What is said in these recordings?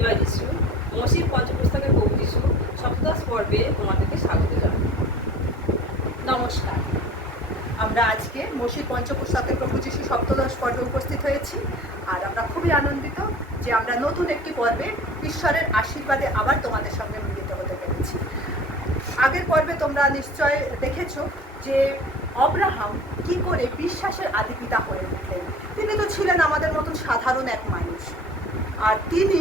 জয় যিশু। মসির পঞ্চপুস্তকের প্রভু যিশু সপ্তদশ পর্বে তোমাদেরকে স্বাগত জানাই। নমস্কার। আমরা আজকে মসির পঞ্চপুস্তকের প্রভু যিশু সপ্তদশ পর্বে উপস্থিত হয়েছি, আর আমরা খুবই আনন্দিত যে আমরা নতুন একটি পর্বে ঈশ্বরের আশীর্বাদে আবার তোমাদের সঙ্গে মিলিত হতে পেরেছি। আগের পর্বে তোমরা নিশ্চয় দেখেছো যে অব্রাহাম কি করে বিশ্বাসের আদিপিতা হয়ে উঠলেন। তিনি তো ছিলেন আমাদের মতন সাধারণ এক মানুষ, আর তিনি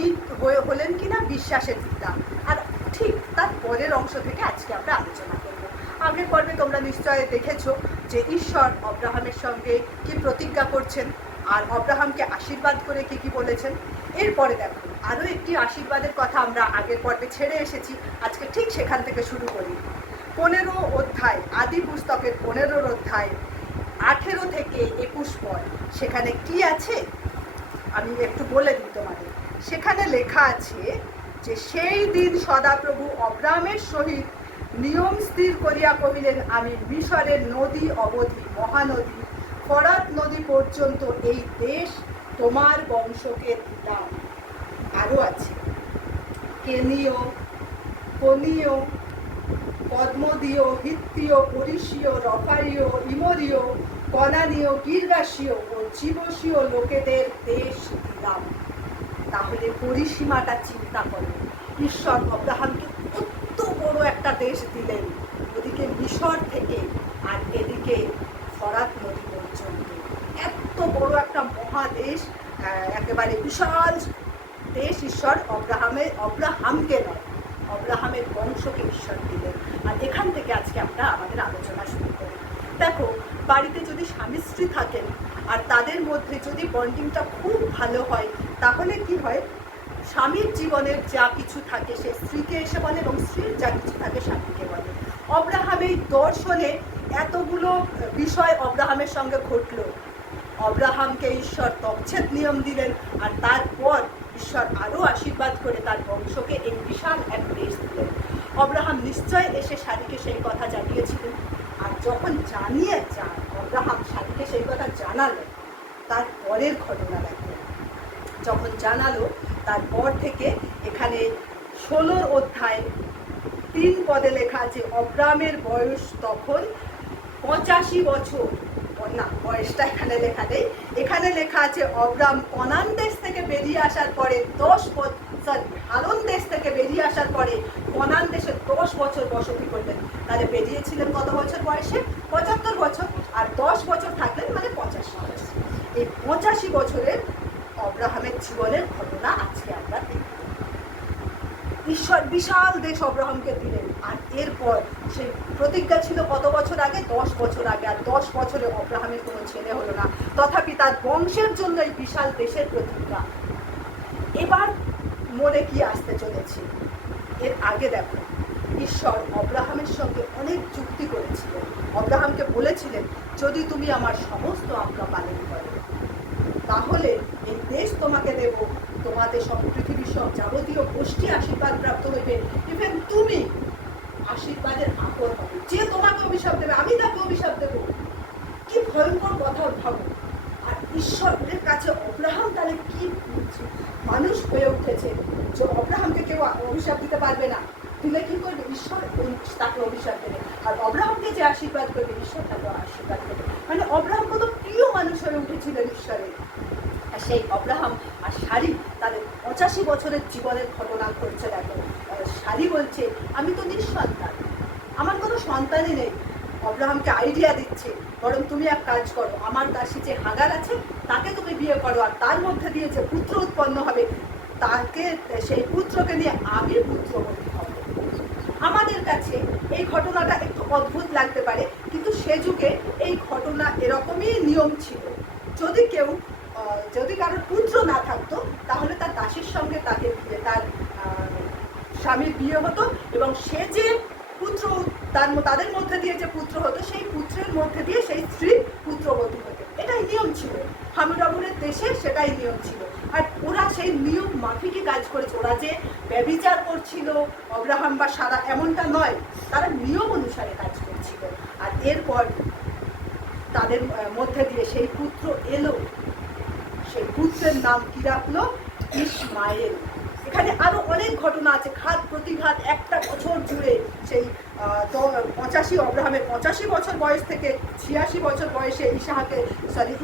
হলেন কিনা বিশ্বাসের পিতা। আর ঠিক তার পরের অংশ থেকে আজকে আমরা আলোচনা করব। আগের পর্বে তোমরা নিশ্চয় দেখেছো যে ঈশ্বর অব্রাহামের সঙ্গে কি প্রতিজ্ঞা করছেন, আর অব্রাহামকে আশীর্বাদ করে কি কি বলেছেন। এরপরে দেখো আরও একটি আশীর্বাদের কথা আমরা আগের পর্বে ছেড়ে এসেছি, আজকে ঠিক সেখান থেকে শুরু করি। 15 অধ্যায়, আদি পুস্তকের 15 অধ্যায় 18 থেকে 21 পদ, সেখানে কি আছে আমি একটু বলে দিই তোমাদের। সেখানে লেখা আছে যে সেই দিন সদাপ্রভু অব্রাহামের সহিত নিয়ম স্থির করিয়া কহিলেন, আমি মিশরের নদী অবধি মহানদী ফরাত নদী পর্যন্ত এই দেশ তোমার বংশকে দিলাম। আরও আছে কেনীয়, কনীয়, পদ্মদীয়, হিত্তীয়, পরিসীয়, রফারীয়, ইমরীয়, কনানীয়, গির্গাসীয় ও জীবসীয় লোকেদের দেশ দিলাম। তাহলে পরিসীমাটা চিন্তা করো, ঈশ্বর অব্রাহামকে কত বড় একটা দেশ দিলেন, ওদিকে মিশর থেকে আর এদিকে ফরাত নদী পর্যন্ত। এত বড় একটা মহাদেশ, একেবারে বিশাল দেশ ঈশ্বর অব্রাহামকে নয়, অব্রাহামের বংশকে ঈশ্বর দিলেন। আর এখান থেকে আজকে আমরা আমাদের আলোচনা শুরু করি। দেখো, বাড়িতে যদি স্বামী স্ত্রী থাকেন আর তাদের মধ্যে যদি বন্ডিংটা খুব ভালো হয়, তাহলে কি হয়, স্বামীর জীবনের যা কিছু থাকে সে স্ত্রীকে এসে বলে, এবং স্ত্রীর যা কিছু থাকে স্বামীকে বলে। অব্রাহামের দর্শনে এতগুলো বিষয় অব্রাহামের সঙ্গে ঘটল। অব্রাহামকে ঈশ্বর তচ্ছেদ নিয়ম দিলেন, আর তারপর ঈশ্বর আরও আশীর্বাদ করে তার বংশকে এই বিশাল এক দেশ দিলেন। অব্রাহাম নিশ্চয় এসে শারীকে সেই কথা জানিয়েছিলেন, আর যখন জানিয়ে যান অব্রাহাম শারীকে সেই কথা জানালো, তারপরের ঘটনা দেখো। যখন জানালো তারপর থেকে এখানে 16 অধ্যায় 3 পদে লেখা আছে, অব্রাহামের বয়স তখন 85 বছর। না, বয়সটা এখানে লেখা নেই, এখানে লেখা আছে অব্রাম কনান দেশ থেকে বেরিয়ে আসার পরে 10 বছর, হারন দেশ থেকে বেরিয়ে আসার পরে কনান দেশে 10 বছর বসতি করলেন। তাহলে বেরিয়েছিলেন কত বছর বয়সে? 75 বছর, আর 10 বছর থাকলেন মানে 85 বছর। এই 85 বছরের অব্রাহামের জীবনের ঘটনা আজকে আমরা দেখব। ঈশ্বর বিশাল দেশ অব্রাহামকে দিলেন, আর এরপর সেই প্রতিজ্ঞা ছিল কত বছর আগে? 10 বছর আগে। আর 10 বছরে অব্রাহামের কোনো ছেলে হলো না, তথাপি তার বংশের জন্য এই বিশাল দেশের প্রতিজ্ঞা। এবার মনে কি আসতে চলেছে? এর আগে দেখো, ঈশ্বর অব্রাহামের সঙ্গে অনেক চুক্তি করেছিলেন। অব্রাহামকে বলেছিলেন, যদি তুমি আমার সমস্ত আজ্ঞা পালন করো, তাহলে এই দেশ তোমাকে দেব, তোমাদের সব পৃথিবীর সব যাবতীয় গোষ্ঠী আশীর্বাদ প্রাপ্ত হইবে, ইভেন তুমি আশীর্বাদের আকর হবে। যে তোমাকে অভিশাপ দেবে আমি তাকে অভিশাপ দেব। কি ভয়ঙ্কর কথা ভাবো। আর ঈশ্বরের কাছে অব্রাহাম তাহলে কি মানুষ হয়ে উঠেছে যে অব্রাহামকে কেউ অভিশাপ দিতে পারবে না। দিলে কি করবে? ঈশ্বর তাকে অভিশাপ দেবে। আর অব্রাহামকে যে আশীর্বাদ করবে, ঈশ্বর তাকে আশীর্বাদ দেবে। মানে অব্রাহাম কত প্রিয় মানুষ হয়ে উঠেছিলেন ঈশ্বরের। আর সেই অব্রাহাম আর শারী, তাদের 85 বছরের জীবনের ঘটনা ঘটছে। দেখো, শারী বলছে, আমি তো নিঃসন্তান, আমার কোনো সন্তানই নেই। অব্রাহামকে আইডিয়া দিচ্ছে, বরং তুমি এক কাজ করো, আমার দাসী যে হাগার আছে তাকে তুমি বিয়ে করো, আর তার মধ্যে দিয়ে যে পুত্র উৎপন্ন হবে তাকে, সেই পুত্রকে নিয়ে আমি পুত্রবতী হব। আমাদের কাছে এই ঘটনাটা একটু অদ্ভুত লাগতে পারে, কিন্তু সে যুগে এই ঘটনা এরকমই নিয়ম ছিল। যদি কারোর পুত্র না থাকতো, তাহলে তার দাসীর সঙ্গে তাকে তার স্বামীর বিয়ে হতো, এবং সে যে পুত্র, তাদের মধ্যে দিয়ে যে পুত্র হতো, সেই পুত্রের মধ্যে দিয়ে সেই স্ত্রী পুত্রবতী হতো। এটাই নিয়ম ছিল হামুরাবুরের দেশে, সেটাই নিয়ম ছিল। আর ওরা সেই নিয়ম মাফিকই কাজ করেছে। ওরা যে ব্যভিচার করছিল অব্রাহাম বা সারা, এমনটা নয়, তারা নিয়ম অনুসারে কাজ করছিল। আর এরপর তাদের মধ্যে দিয়ে সেই পুত্র এলো, সেই পুত্রের নাম কি রাখলো? ইসমাইল। এখানে আরো অনেক ঘটনা আছে, ঘাত প্রতিঘাত একটা বছর জুড়ে। সেই 85 বছর বয়স থেকে 86 বছর বয়সে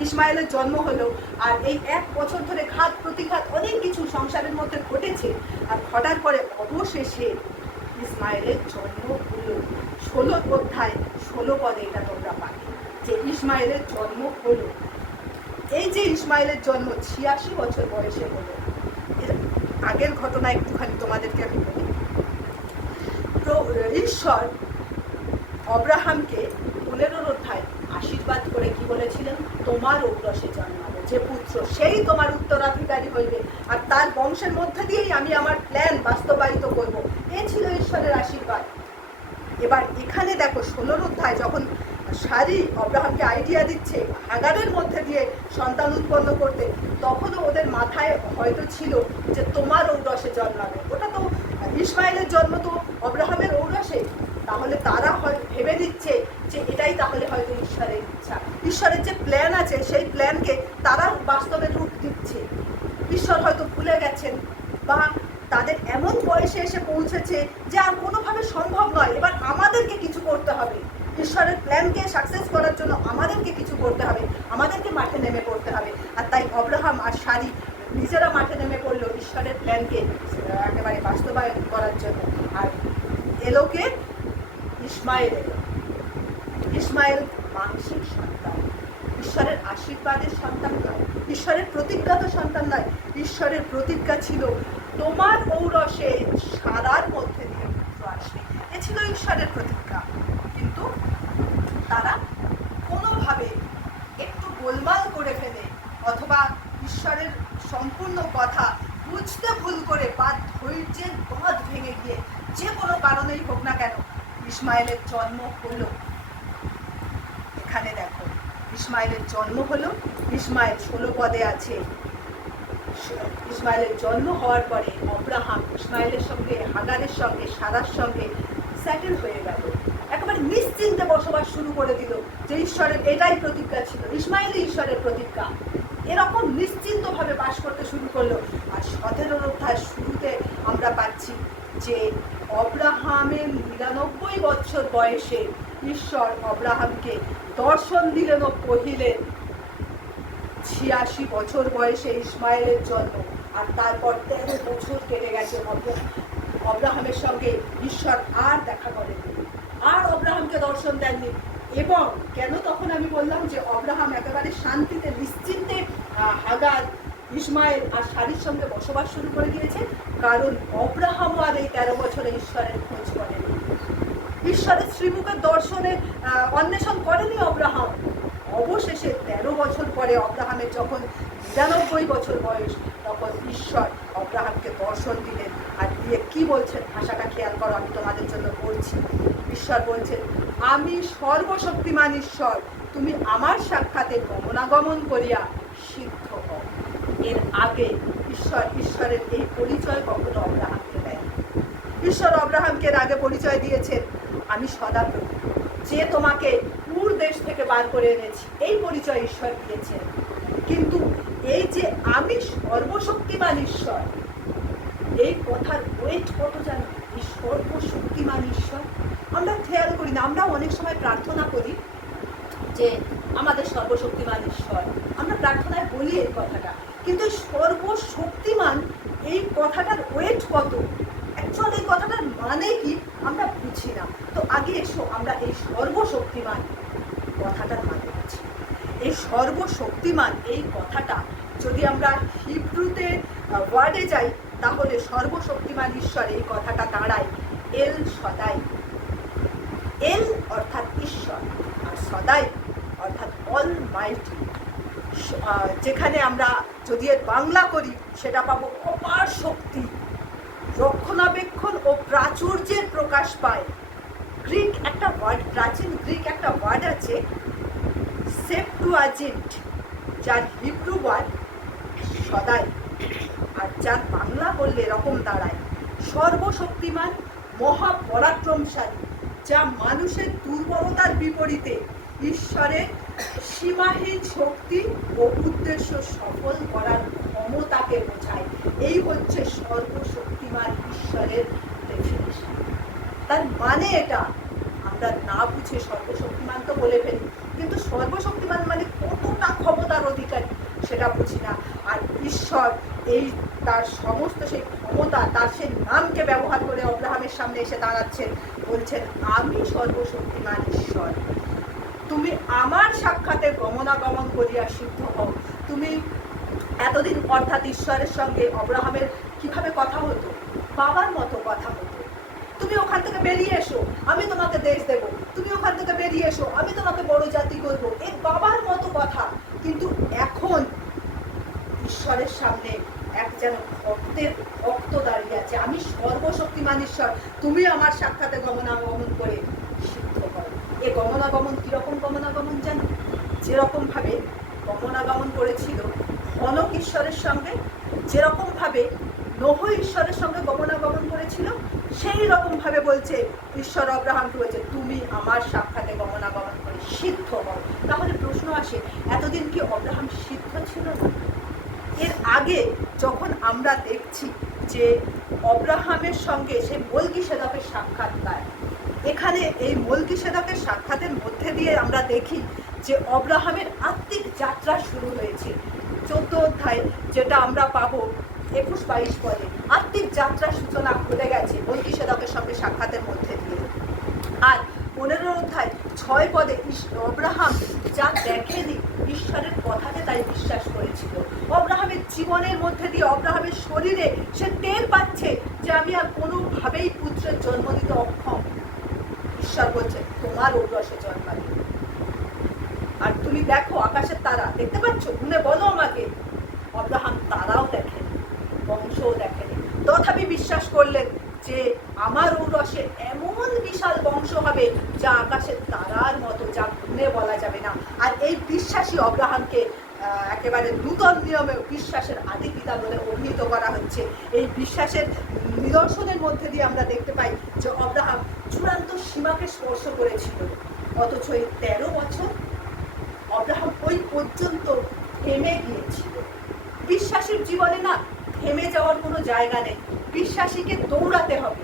ইসমাইলের জন্ম হলো। আর এই এক বছর ধরে ঘাত প্রতিঘাত অনেক কিছু সংসারের মধ্যে ঘটেছে। আর ঘটার পরে অবশেষে ইসমাইলের জন্ম হলো। 16 অধ্যায় 16 পদে এটা তোমরা পাবে যে ইসমাইলের জন্ম হলো। এই যে ইসমাইলের জন্ম 86 বছর বয়সে হলো, এর আগের ঘটনা একটুখানি তোমাদেরকে আমি বলি। তো ঈশ্বর অব্রাহামকে 15 অধ্যায় আশীর্বাদ করে কি বলেছিলেন, তোমার ঔরসে জন্মাবে যে পুত্র, সেই তোমার উত্তরাধিকারী হইবে, আর তার বংশের মধ্যে দিয়েই আমি আমার প্ল্যান বাস্তবায়িত করব। এ ছিল ঈশ্বরের আশীর্বাদ। এবার এখানে দেখো 16 অধ্যায় যখন সারি অব্রাহামকে আইডিয়া দিচ্ছে হাগারের মধ্যে দিয়ে সন্তান উৎপন্ন করতে, তখনও ওদের মাথায় হয়তো ছিল যে তোমার ঔরসে জন্মাবে। ওটা তো ইসমাইলের জন্ম তো অব্রাহামের ঔরসে, তাহলে তারা হয়তো ভেবে দিচ্ছে যে এটাই তাহলে হয়তো ঈশ্বরের ইচ্ছা, ঈশ্বরের যে প্ল্যান আছে সেই প্ল্যানকে তারা বাস্তবে রূপ দিচ্ছে। ঈশ্বর হয়তো ভুলে গেছেন, বা তাদের এমন বয়সে এসে পৌঁছেছে যে আর কোনোভাবে সম্ভব নয়, এবার আমাদেরকে কিছু করতে হবে। ঈশ্বরের প্ল্যানকে সাকসেস করার জন্য আমাদেরকে কিছু করতে হবে, আমাদেরকে মাঠে নেমে পড়তে হবে। আর তাই অব্রাহাম আর সারি নিজেরা মাঠে নেমে পড়লো ঈশ্বরের প্ল্যানকে একেবারে বাস্তবায়ন করার জন্য। আর এলোকে ইসমাইল এলো। ইসমাইল মানসিক সন্তান, ঈশ্বরের আশীর্বাদের সন্তান নয়, ঈশ্বরের প্রতিজ্ঞাত সন্তান নয়। ঈশ্বরের প্রতিজ্ঞা ছিল তোমার ঔরসে সারার মধ্যে দিয়ে পুত্র আসবে। এ ছিল ঈশ্বরের প্রতিজ্ঞা। কিন্তু তারা কোনোভাবে একটু গোলমাল করে ফেলে, অথবা ঈশ্বরের সম্পূর্ণ কথা বুঝতে ভুল করে, বা ধৈর্যের বাঁধ ভেঙে গিয়ে, যে কোনো কারণেই হোক না কেন ইসমাইলের জন্ম হলো। এখানে দেখো ইসমাইলের জন্ম হলো। ইসমাইল 16 পদে আছে। ইসমাইলের জন্ম হওয়ার পরে অব্রাহাম ইসমাইলের সঙ্গে, হাগারের সঙ্গে, সারার সঙ্গে সেটেল হয়ে গেল, একেবারে নিশ্চিন্তে বসবাস শুরু করে দিল যে ঈশ্বরের এটাই প্রতিজ্ঞা ছিল, ইসমাইলই ঈশ্বরের প্রতিজ্ঞা। এরকম নিশ্চিন্তভাবে বাস করতে শুরু করলো। আর 17 অধ্যায় শুরুতে আমরা পাচ্ছি যে অব্রাহামের 99 বছর বয়সে ঈশ্বর অব্রাহামকে দর্শন দিলেন ও কহিলেন। 86 বছর বয়সে ইসমাইলের জন্ম, আর তারপর 13 বছর কেটে গেছে। অব্রাহামের সঙ্গে ঈশ্বর আর দেখা করেননি, আর অব্রাহামকে দর্শন দেননি। এবং কেন তখন আমি বললাম যে অব্রাহাম একেবারে শান্তিতে নিশ্চিন্তে হাগার, ইসমাইল আর সারির সঙ্গে বসবাস শুরু করে দিয়েছে, কারণ অব্রাহামও আর এই 13 বছরে ঈশ্বরের খোঁজ করেনি, ঈশ্বরের শ্রীমুখের দর্শনের অন্বেষণ করেনি অব্রাহাম। অবশেষে 13 বছর পরে অব্রাহামের যখন 99 বছর বয়স, তখন ঈশ্বর অব্রাহামকে দর্শন দিলেন। আর দিয়ে কি বলছেন, ভাষাটা খেয়াল করো, আমি তোমাদের জন্য বলছি। ঈশ্বর বলছেন, আমি সর্বশক্তিমান ঈশ্বর, তুমি আমার সাক্ষাতে গমনাগমন করিয়া সিদ্ধ হও। এর আগে ঈশ্বরের এই পরিচয় কখনো অব্রাহামকে দেয়। ঈশ্বর অব্রাহামকে এর আগে পরিচয় দিয়েছেন, আমি সদাপ্রভু, যে তোমাকে উর দেশ থেকে বার করে এনেছি, এই পরিচয় ঈশ্বর দিয়েছেন। কিন্তু এই যে আমি সর্বশক্তিমান ঈশ্বর, এই কথার ওয়েট কত জানো? এই সর্বশক্তিমান ঈশ্বর আমরা খেয়াল করি না। আমরা অনেক সময় প্রার্থনা করি যে আমাদের সর্বশক্তিমান ঈশ্বর, আমরা প্রার্থনায় বলি এই কথাটা, কিন্তু সর্বশক্তিমান এই কথাটার ওয়েট কত, অ্যাকচুয়ালি এই কথাটার মানে কি আমরা বুঝি না। তো আগে এসো আমরা এই সর্বশক্তিমান কথাটার মানে বুঝি। এই সর্বশক্তিমান এই কথাটা যদি আমরা হিব্রুতে ওয়ার্ডে যাই, তাহলে সর্বশক্তিমান ঈশ্বর এই কথাটা দাঁড়ায় এল সদাই। এল অর্থাৎ ঈশ্বর, আর সদাই অর্থাৎ অলমাইটি। যেখানে আমরা যদি এর বাংলা করি সেটা পাবো অপার শক্তি, রক্ষণাবেক্ষণ ও প্রাচুর্যের প্রকাশ পায়। গ্রিক একটা ওয়ার্ড, প্রাচীন গ্রিক একটা ওয়ার্ড আছে সেপ্টুয়াজিন্ট, যার হিব্রু ওয়ার্ড সদাই, আর যার বাংলা বললে এরকম দাঁড়ায় সর্বশক্তিমান, মহাপরাক্রমশালী, যা মানুষের দুর্বলতার বিপরীতে ঈশ্বরের সীমাহীন শক্তি ও উদ্দেশ্য সফল করার ক্ষমতা ক্ষমতাকে বোঝায়। এই হচ্ছে সর্বশক্তিমান ঈশ্বরের ডেফিনেশন। তার মানে এটা আমরা না বুঝে সর্বশক্তিমান তো বলে ফেলি, কিন্তু সর্বশক্তিমান মানে কতটা ক্ষমতার অধিকারী সেটা বুঝি না। আর ঈশ্বর এই তার সমস্ত সেই ক্ষমতা, তার সেই নামকে ব্যবহার করে অব্রাহামের সামনে এসে দাঁড়াচ্ছেন, বলছেন আমি সর্বশক্তিমান ঈশ্বর, তুমি আমার সাক্ষাতে গমনাগমন করিয়া সিদ্ধ হও। তুমি এতদিন অর্থাৎ ঈশ্বরের সঙ্গে অব্রাহামের কিভাবে কথা হতো? বাবার মতো কথা হতো। তুমি ওখান থেকে বেরিয়ে এসো, আমি তোমাকে দেশ দেব। তুমি ওখান থেকে বেরিয়ে এসো, আমি তোমাকে বড় জাতি করবো। এই বাবার মতো কথা। কিন্তু এখন ঈশ্বরের সামনে এক যেন ভক্তের ভক্ত দাঁড়িয়ে আছে। আমি সর্বশক্তিমান ঈশ্বর, তুমি আমার সাক্ষাতে গমনাগমন করে সিদ্ধ করো। এ গমনাগমন কিরকম গমনাগমন জানো? যেরকম ভাবে গমনাগমন করেছিল হনক ঈশ্বরের সঙ্গে, যেরকম ভাবে নোহ ঈশ্বরের সঙ্গে গমনাগমন করেছিল, সেই রকম ভাবে বলছে ঈশ্বর অব্রাহামকে বলছে তুমি আমার সাক্ষাতে গমনাগমন করে সিদ্ধ হও। তাহলে প্রশ্ন আসে, এতদিন কি অব্রাহাম সিদ্ধ ছিল না? এর আগে যখন আমরা দেখছি যে অব্রাহামের সঙ্গে সেই মলকিসেদকের সাক্ষাৎকার, এখানে এই মলকিসেদকের সাক্ষাতের মধ্যে দিয়ে আমরা দেখি যে অব্রাহামের আত্মিক যাত্রা শুরু হয়েছে। 14 অধ্যায় যেটা আমরা পাবো 21-22 পদে আত্মিক যাত্রার সূচনা ঘটে গেছে মলকিসেদকের সঙ্গে সাক্ষাতের মধ্যে দিয়ে। আর 15 অধ্যায় 6 পদে অব্রাহাম যা দেখেনি ঈশ্বরের কথাকে তাই বিশ্বাস করেছিল। অব্রাহামের জীবনের মধ্যে দিয়ে, অব্রাহামের শরীরে সে টের পাচ্ছে যে আমি আর কোনোভাবেই পুত্রের জন্ম দিতে অক্ষম। ঈশ্বর বলছে তোমার ঔরসে জন্মাবে। আর তুমি দেখো আকাশের তারা দেখতে পাচ্ছ, গুনে বলো আমাকে। অব্রাহাম তারাও দেখেনি, বংশও দেখেনি, তথাপি বিশ্বাস করলেন যে আমার ঔরসে এমন বিশাল বংশ হবে যা আকাশের তারার মতো, যা গুনে বলা যাবে না। আর এই বিশ্বাসী অব্রাহামকে একেবারে নূতন নিয়মে বিশ্বাসের আদি পিতা বলে অভিহিত করা হচ্ছে। এই বিশ্বাসের নিদর্শনের মধ্যে দিয়ে আমরা দেখতে পাই যে অব্রাহাম চূড়ান্ত সীমাকে স্পর্শ করেছিল, অথচ এই 13 বছর অব্রাহাম ওই পর্যন্ত থেমে গিয়েছিল। বিশ্বাসীর জীবনে না থেমে যাওয়ার কোনো জায়গা নেই। বিশ্বাসীকে দৌড়াতে হবে।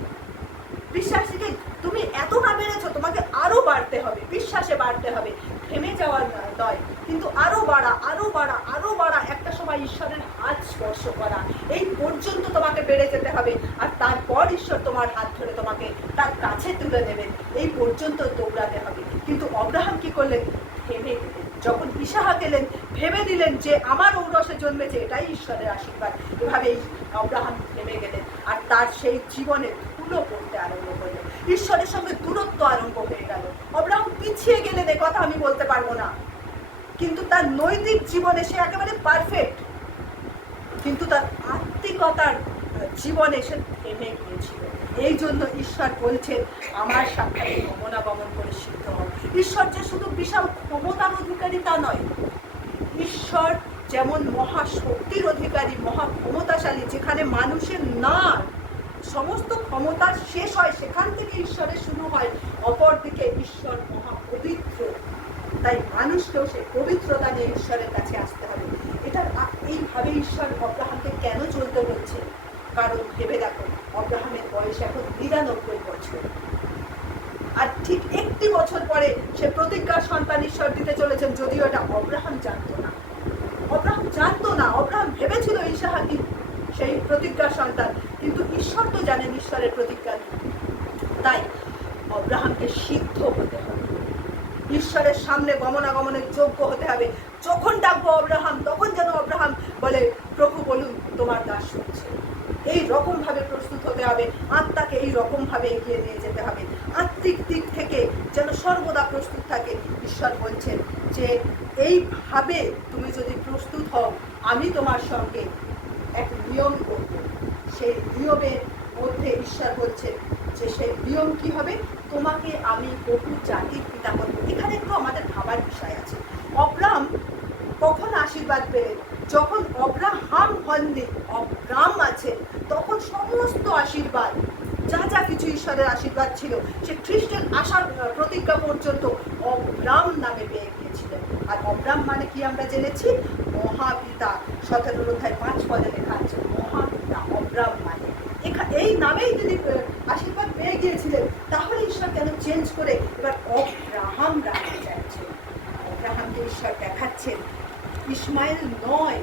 বিশ্বাসীকে তুমি এতটা বেড়েছো, তোমাকে আরো বাড়তে হবে, বিশ্বাসে বাড়তে হবে, থেমে যাওয়ার নয়, কিন্তু আরো বাড়া, আরো বাড়া, আরো বাড়া। একটা সময় ঈশ্বরের হাত স্পর্শ করা, এই পর্যন্ত তোমাকে বেড়ে যেতে হবে। আর তারপর ঈশ্বর তোমার হাত ধরে তোমাকে তার কাছে তুলে নেবেন, এই পর্যন্ত দৌড়াতে হবে। কিন্তু অব্রাহাম কি করলেন? থেমে গেলেন। যখন ইসাহাক এলেন ভেবে নিলেন যে আমার ঔরসে জন্মেছে, এটাই ঈশ্বরের আশীর্বাদ। এভাবেই অব্রাহাম থেমে গেলেন। আর তার সেই জীবনে ধুলো পড়তে আরম্ভ করলেন, ঈশ্বরের সঙ্গে দূরত্ব আরম্ভ হয়ে গেল। অব্রাহাম পিছিয়ে গেলেন এ কথা আমি বলতে পারবো না, কিন্তু তার নৈতিক জীবনে সে একেবারে পারফেক্ট, কিন্তু তার আত্মিকতার জীবনে সে থেমে গিয়েছিল। এই জন্য ঈশ্বর বলছেন আমার সাক্ষাতে গমনাগমন করে সিদ্ধ হও। ঈশ্বর যে শুধু বিশাল ক্ষমতার অধিকারী তা নয়, ঈশ্বর যেমন মহাশক্তির অধিকারী, মহা ক্ষমতাশালী, যেখানে মানুষের না সমস্ত ক্ষমতার শেষ হয়, সেখান থেকে ঈশ্বরের শুরু হয়। অপরদিকে ঈশ্বর মহা পবিত্র, তাই মানুষকেও সেই পবিত্রতা নিয়ে ঈশ্বরের কাছে আসতে হবে। এটা এইভাবে ঈশ্বর অব্রাহামকে কেন চলতে হচ্ছে? কারণ ভেবে দেখো, অব্রাহামের বয়স এখন 99 বছর, আর ঠিক 1 বছর পরে সে প্রতিজ্ঞার সন্তান ঈশ্বর দিতে চলেছেন। যদিও এটা অব্রাহাম জানতো না, অব্রাহাম জানতো না। অব্রাহাম ভেবেছিল ইসাহাকই সেই প্রতিজ্ঞার সন্তান, কিন্তু ঈশ্বর তো জানেন ঈশ্বরের প্রতিজ্ঞা। তাই অব্রাহামকে সিদ্ধ হতে হবে, ঈশ্বরের সামনে গমনাগমনের যোগ্য হতে হবে। যখন ডাকবো অব্রাহাম, তখন যেন অব্রাহাম বলে প্রভু বলুন তোমার দাস শুনছে। এই রকম ভাবে প্রস্তুত হতে হবে, আত্মাকে এই রকম ভাবে এগিয়ে নিয়ে যেতে হবে। আত্মিক দিক থেকে যেন সর্বদা প্রস্তুত থাকে। ঈশ্বর বলছেন যে এইভাবে তুমি যদি প্রস্তুত হও, আমি তোমার সঙ্গে এক নিয়ম করব। সেই নিয়মের মধ্যে ঈশ্বর বলছেন যে সেই নিয়ম কি হবে? তোমাকে আমি বহু জাতির পিতা করব। এখানে একটু আমাদের ভাবার বিষয় আছে। অব্রাহাম কখন আশীর্বাদ পেলেন? যখন অব্রাহাম হননি, অব্রাম আছে, তখন সমস্ত আশীর্বাদ, যা যা কিছু ঈশ্বরের আশীর্বাদ ছিল, সে খ্রিস্টের আসার প্রতিজ্ঞা পর্যন্ত অব্রাম নামে পেয়ে গিয়েছিলেন। আর অব্রাম মানে কি আমরা জেনেছি? মহাপিতা, 17 অধ্যায় 5 পদে লেখা আছে মহাপিতা অব্রাম মানে এই নামেই যদি আশীর্বাদ পেয়ে গিয়েছিলেন, তাহলে ঈশ্বর কেন চেঞ্জ করে এবার অব্রাহাম রাখতে চাইছেন? অব্রাহামকে ঈশ্বর দেখাচ্ছেন ইসমাইল নয়,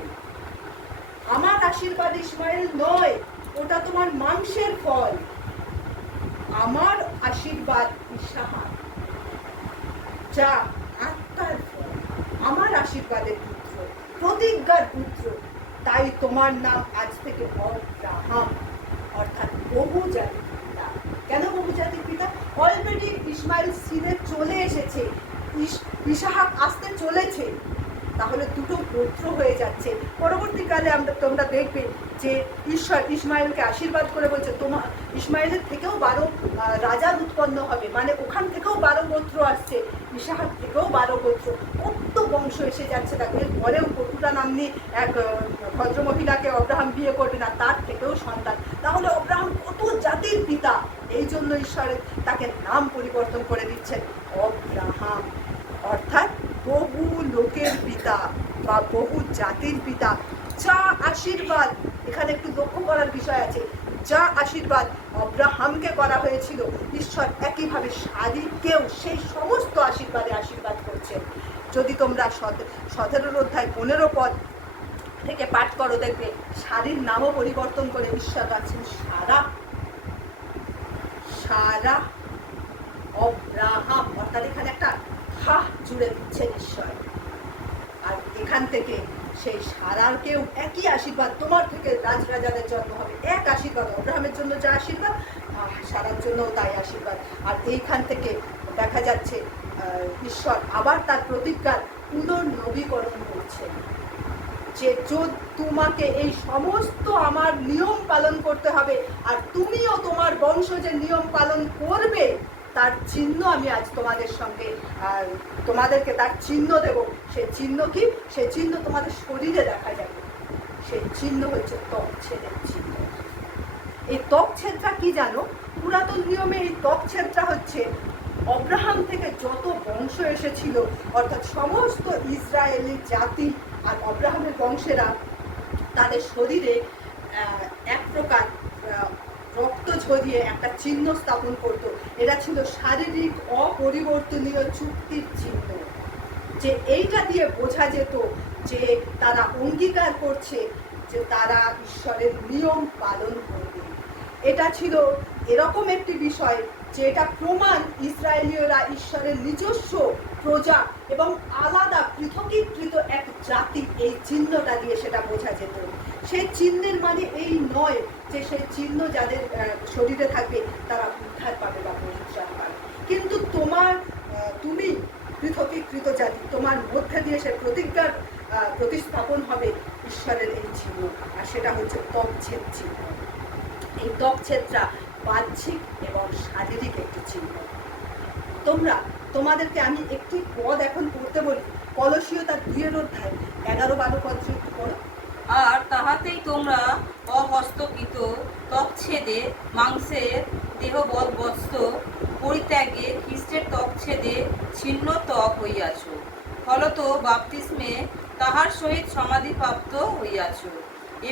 আমার আশীর্বাদ ইসমাইল নয়, ওটা তোমার মাংসের ফল। আমার আশীর্বাদ ইসহাক, যা আত্মার ফল, আমার আশীর্বাদের পুত্র, প্রতিজ্ঞার পুত্র। তাই তোমার নাম আজ থেকে অব্রাহাম, অর্থাৎ বহু জাতির পিতা। কেন বহু জাতির পিতা? অলরেডি ইসমাইল সিনে চলে এসেছে, ইসহাক আসতে চলেছে, তাহলে দুটো গোত্র হয়ে যাচ্ছে। পরবর্তীকালে তোমরা দেখবে যে ঈশ্বর ইসমাইলকে আশীর্বাদ করে বলছে তোমার ইসমাইলের থেকেও 12 রাজার উৎপন্ন হবে, মানে ওখান থেকেও 12 গোত্র আসছে, ইসহাক থেকেও 12 গোত্র, কত বংশ এসে যাচ্ছে। তাকে পরেও কটুরা নাম্নী এক ভদ্রমহিলাকে অব্রাহাম বিয়ে করবে না, তার থেকেও সন্তান। তাহলে অব্রাহাম কত জাতির পিতা। এই জন্য ঈশ্বরের তাকে নাম পরিবর্তন করে দিচ্ছেন অব্রাহাম, অর্থাৎ বহু লোকের পিতা বা বহু জাতির পিতা। যা আশীর্বাদ, এখানে একটু লক্ষ্য করার বিষয় আছে, যা আশীর্বাদ অব্রাহামকে করা হয়েছিল, ঈশ্বর একইভাবে শারীরকেও সেই সমস্ত আশীর্বাদে আশীর্বাদ করছেন। যদি তোমরা 17 অধ্যায় 15 পদ থেকে পাঠ করো, দেখবে শারীর নামও পরিবর্তন করে ঈশ্বর রাখছেন সারা, সারা অব্রাহাম, অর্থাৎ এখানে একটা হা জুড়ে দিচ্ছেন ঈশ্বর। আর এখান থেকে সেই সারারকেও একই আশীর্বাদ, তোমার থেকে রাজরাজাদের জন্ম হবে, এক আশীর্বাদ। অব্রাহামের জন্য যা আশীর্বাদ, সারার জন্যও তাই আশীর্বাদ। আর এইখান থেকে দেখা যাচ্ছে ঈশ্বর আবার তার প্রতিজ্ঞার পুনর্নবীকরণ করছেন, যে তোমাকে এই সমস্ত আমার নিয়ম পালন করতে হবে, আর তুমিও তোমার বংশ যে নিয়ম পালন করবে তার চিহ্ন আমি আজ তোমাদের সঙ্গে তোমাদেরকে তার চিহ্ন দেব। সেই চিহ্ন কি? সেই চিহ্ন তোমাদের শরীরে দেখা যাবে। সেই চিহ্ন হচ্ছে ত্বকছেদের চিহ্ন। এই ত্বকছেদটা কি জানো? পুরাতন নিয়মে এই ত্বকছেদটা হচ্ছে অব্রাহাম থেকে যত বংশ এসেছিল, অর্থাৎ সমস্ত ইসরায়েলি জাতি আর অব্রাহামের বংশেরা, তাদের শরীরে এক প্রকার রক্ত ঝরিয়ে একটা চিহ্ন স্থাপন করত। এরা ছিল শারীরিক অপরিবর্তনীয় চুক্তির চিহ্ন, যে এইটা দিয়ে বোঝা যেত যে তারা অঙ্গীকার করছে যে তারা ঈশ্বরের নিয়ম পালন করবে। এটা ছিল এরকম একটি বিষয় যে এটা প্রমাণ ইসরায়েলীয়রা ঈশ্বরের নিজস্ব প্রজা এবং আলাদা পৃথকীকৃত এক জাতি। এই চিহ্নটা দিয়ে সেটা বোঝা যেত। সেই চিহ্নের মানে এই নয় যে সেই চিহ্ন যাদের শরীরে থাকবে তারা উদ্ধার পাবে বা পরিত্রাণ পাবে, কিন্তু তুমি পৃথকীকৃত জাতি, তোমার মধ্যে দিয়ে সে প্রতিজ্ঞার প্রতিস্থাপন হবে ঈশ্বরের এই চিহ্ন, আর সেটা হচ্ছে ত্বকছেদ চিহ্ন। এই ত্বকছেদটা বাহ্যিক এবং শারীরিক একটি চিহ্ন। তোমাদেরকে আমি একটি পদ এখন পড়তে বলি, কলসীয় তার 2 অধ্যায় 11-12 পদ পড়ো। আর তাহাতেই তোমরা অহস্তকৃত ত্বকছেদে মাংসের দেহবল বস্ত্র পরিত্যাগে খ্রিস্টের ত্বকছেদে ছিন্ন ত্বক হইয়াছ, ফলত বাপ্তিস্মে তাহার সহিত সমাধিপ্রাপ্ত হইয়াছ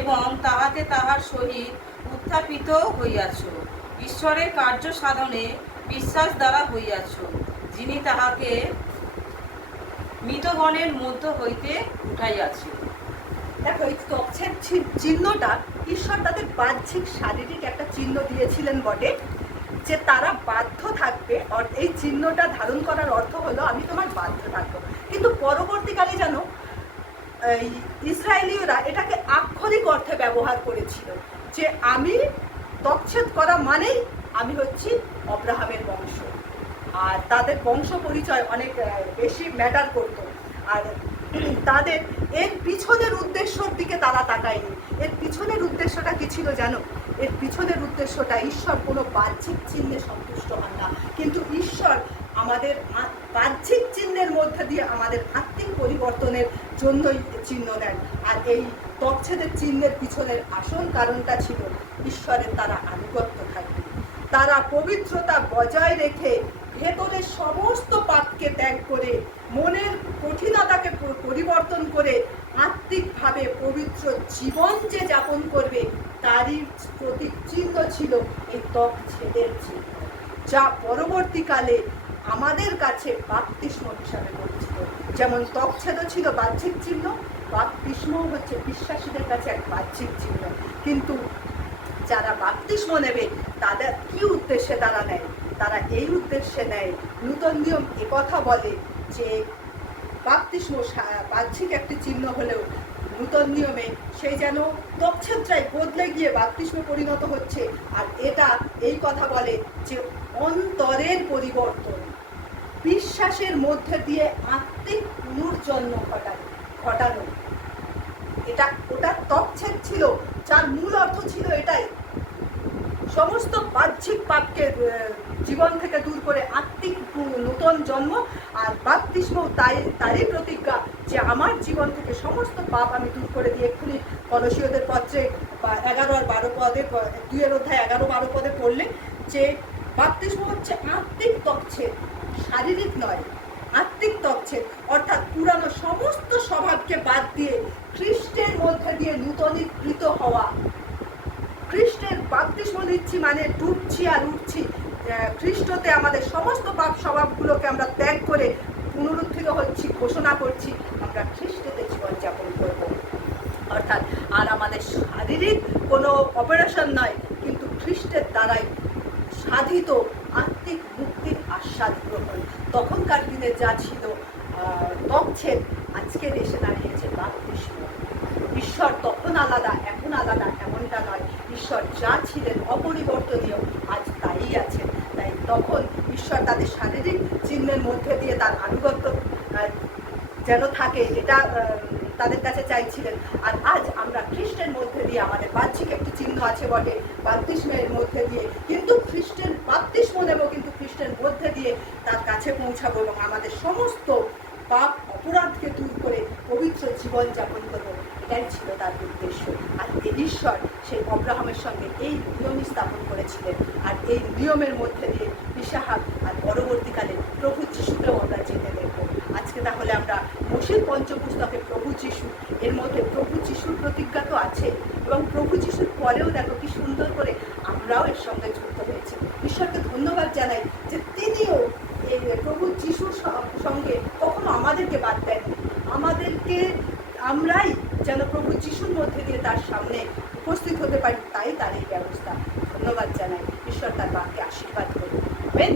এবং তাহাতে তাহার সহিত উত্থাপিত হইয়াছ, ঈশ্বরের কার্য সাধনে বিশ্বাস দ্বারা হইয়াছ, যিনি তাহাকে মৃতগণের মধ্য হইতে উঠাইয়াছে। দেখো, এই ত্বকছেদ চিহ্নটা ঈশ্বর তাদের বাহ্যিক শারীরিক একটা চিহ্ন দিয়েছিলেন বটে, যে তারা বাধ্য থাকবে। এই চিহ্নটা ধারণ করার অর্থ হলো আমি তোমার বাধ্য থাকবো। কিন্তু পরবর্তীকালে জানো ইসরায়েলীয়রা এটাকে আক্ষরিক অর্থে ব্যবহার করেছিল, যে আমি ত্বকছেদ করা মানেই আমি হচ্ছি অব্রাহামের বংশ, আর তাদের বংশ পরিচয় অনেক বেশি ম্যাটার করতো। আর তাদের এর পিছনের উদ্দেশ্যর দিকে তারা তাকায়নি। এর পিছনের উদ্দেশ্যটা কি ছিল জানো? এর পিছনের উদ্দেশ্যটা ঈশ্বর কোনো বাহ্যিক চিহ্নে সন্তুষ্ট হন না, কিন্তু ঈশ্বর আমাদের বাহ্যিক চিহ্নের মধ্যে দিয়ে আমাদের আত্মিক পরিবর্তনের জন্যই চিহ্ন দেন। আর এই ত্বকছেদের চিহ্নের পিছনের আসল কারণটা ছিল ঈশ্বরের তারা আনুগত্য থাকবে, তারা পবিত্রতা বজায় রেখে ভেতরের সমস্ত পাপকে ত্যাগ করে মনের কঠিনতাকে পরিবর্তন করে আত্মিক আত্মিকভাবে পবিত্র জীবন যে যাপন করবে তারই প্রতীক চিহ্ন ছিল এই ত্বকচ্ছেদের চিহ্ন, যা পরবর্তীকালে আমাদের কাছে বাপ্তিস্ম হিসাবে পরিচিত। যেমন ত্বকচ্ছেদ ছিল বাহ্যিক চিহ্ন, বাপ্তিস্ম হচ্ছে বিশ্বাসীদের কাছে এক বাহ্যিক চিহ্ন। কিন্তু যারা বাপ্তিস্ম নেবে তাদের কি উদ্দেশ্যে তারা নেয়? তারা এই উদ্দেশ্যে নেয়, নূতন নিয়ম একথা বলে যে বাপ্তিস্ম বাহ্যিক একটি চিহ্ন হলেও নূতন নিয়মে সেই যেন ত্বকচ্ছেদটাই বদলে গিয়ে বাপ্তিস্মে পরিণত হচ্ছে। আর এটা এই কথা বলে যে অন্তরের পরিবর্তন, বিশ্বাসের মধ্যে দিয়ে আত্মিক পুনর্জন্ম ঘটানো। ওটা ত্বকচ্ছেদ ছিল, যার মূল অর্থ ছিল এটাই, সমস্ত বাহ্যিক পাপকে জীবন থেকে দূর করে আত্মিক নূতন জন্ম। আর বাপ্তিস্ম তারই প্রতিজ্ঞা যে আমার জীবন থেকে সমস্ত পাপ আমি দূর করে দিয়ে, এক্ষুনি কলসীয়দের পত্রে 11 আর 12 পদে, 2 অধ্যায় 11-12 পদে পড়লে যে বাপ্তিস্ম হচ্ছে আত্মিক ত্বকচ্ছেদ, শারীরিক নয়, আত্মিক ত্বকচ্ছেদ। অর্থাৎ পুরানো সমস্ত স্বভাবকে বাদ দিয়ে খ্রিস্টের মধ্যে দিয়ে নূতনীকৃত হওয়া। খ্রিস্টের বাপ্তিস্ম নিচ্ছি মানে ডুবছি আর উঠছি, খ্রিস্টতে আমাদের সমস্ত পাপ স্বভাবগুলোকে আমরা ত্যাগ করে পুনরুত্থিত হচ্ছি, ঘোষণা করছি আমরা খ্রিস্টতে জীবনযাপন করব। অর্থাৎ আর আমাদের শারীরিক কোনো অপারেশন নয়, কিন্তু খ্রিস্টের দ্বারাই সাধিত আত্মিক মুক্তির আস্বাদ গ্রহণ। তখনকার দিনে যা ছিল ত্বকচ্ছেদ, আজকের এসে দাঁড়িয়েছে বাপ্তিস্ম। ঈশ্বর তখন আলাদা এখন আলাদা এমনটা নয়, ঈশ্বর যা ছিলেন অপরিবর্তনীয় আজ তাই আছেন। তাই তখন ঈশ্বর তাদের শারীরিক চিহ্নের মধ্যে দিয়ে তার আনুগত্য যেন থাকে এটা তাদের কাছে চাইছিলেন। আর আজ আমরা খ্রিস্টের মধ্যে দিয়ে, আমাদের বাহ্যিক একটি চিহ্ন আছে বটে বাপ্তিস্মের মধ্যে দিয়ে, কিন্তু খ্রিস্টের বাপ্তিস্ম নেব, কিন্তু খ্রিস্টের মধ্যে দিয়ে তার কাছে পৌঁছাবো এবং আমাদের সমস্ত পাপ অপরাধকে দূর করে পবিত্র জীবন যাপন করবো। এটাই ছিল তার উদ্দেশ্য। আর এই ঈশ্বর সেই অব্রাহামের সঙ্গে এই নিয়ম স্থাপন করেছিলেন। আর এই নিয়মের মধ্যে দিয়ে ইসাহাক আর পরবর্তীকালে প্রভু যিশুকেও আমরা যেতে দেখব। আজকে তাহলে আমরা মোশের পঞ্চপুস্তকে প্রভু যিশু, এর মধ্যে প্রভু যিশুর প্রতিজ্ঞা তো আছে, এবং প্রভু যিশুর পরেও দেখো কি সুন্দর করে আমরাও এর সঙ্গে যুক্ত হয়েছি। ঈশ্বরকে ধন্যবাদ জানাই যে তিনিও এই প্রভু যিশুর সঙ্গে কখনো আমাদেরকে বাদ দেননি। আমাদেরকে আমরাই যেন প্রভু যিশুর মধ্যে দিয়ে তার সামনে উপস্থিত হতে পারি, তাই তার এই ব্যবস্থা। ধন্যবাদ জানাই। ঈশ্বর তার বাক্যে আশীর্বাদ করুন। আমেন।